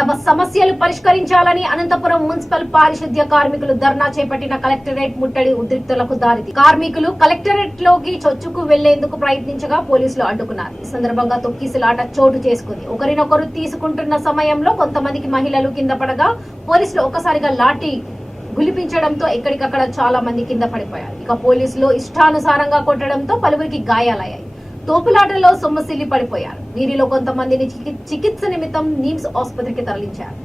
తమ సమస్యలు పరిష్కరించాలని అనంతపురం మున్సిపల్ పారిశుద్ధ్య కార్మికులు ధర్నా చేపట్టిన కలెక్టరేట్ ముట్టడి ఉద్రిక్తలకు దారితీ కార్మికులు కలెక్టరేట్ లోకి చొచ్చుకు వెళ్లేందుకు ప్రయత్నించగా పోలీసులు అడ్డుకున్నారు. ఈ సందర్భంగా తొక్కిసలాట చోటు చేసుకుంది. ఒకరినొకరు తీసుకుంటున్న సమయంలో కొంతమందికి మహిళలు కింద పడగా పోలీసులు ఒక్కసారిగా లాఠీ గులిపించడంతో ఎక్కడికక్కడ చాలా మంది కింద పడిపోయారు. ఇక పోలీసులు ఇష్టానుసారంగా కొట్టడంతో పలువురికి గాయాలయ్యాయి. తోపులాటలో సొమ్మసిల్లి పడిపోయారు. వీరిలో కొంతమందిని చికిత్స నిమిత్తం నిమ్స్ ఆసుపత్రికి తరలించారు.